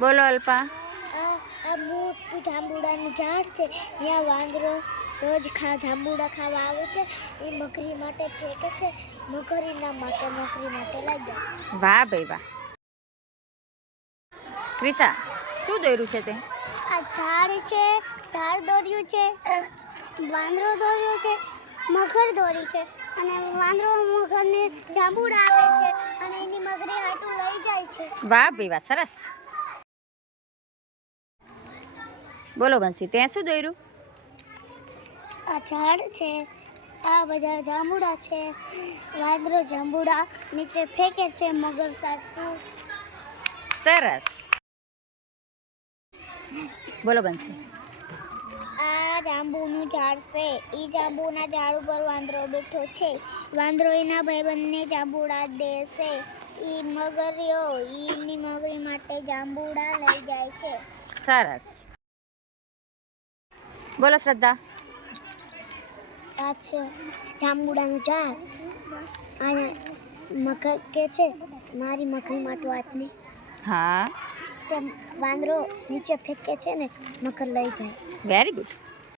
બોલો અલ્પા. આ મોટું જાંબુડાનું ઝાડ છે. ત્યાં વાંદરો રોજ જાંબુડા ખાવા આવે છે. એ મગરી માટે ફેંકે છે. મગરી માટે લઈ જાય છે. વાહ ભાઈ વાહ. ક્રિશા, શું દોર્યું છે તે? આ ઝાડ છે, ઝાડ દોર્યું છે, વાંદરો દોર્યો છે, મગર દોરી છે અને વાંદરો મગરને જાંબુડા આપે છે અને એની મગરી હાટું લઈ જાય છે. વાહ ભાઈ વાહ, સરસ. બોલો બંસી, ત્યાં શું દોર્યું? આ ઝાડ છે, આ બધા જાંબુડા છે. વાંદરો જાંબુડા નીચે ફેંકે છે મગર સાટું. સરસ. બોલો બંસી. આ જાંબુનું ઝાડ છે. એ જાંબુના ઝાડ ઉપર વાંદરો બેઠો છે. વાંદરો એના ભાઈબંધને જાંબુડા દે છે. એ મગરીઓ એની મગરી માટે જાંબુડા લઈ જાય છે. સરસ. બોલો શ્રદ્ધા. આ છે જાંબુડાનું ઝાડ. આને મગર કે છે મારી મગરી માટે વાટની. હા, તેમ વાંદરો નીચે ફેંકે છે ને મગર લઈ જાય. Very good.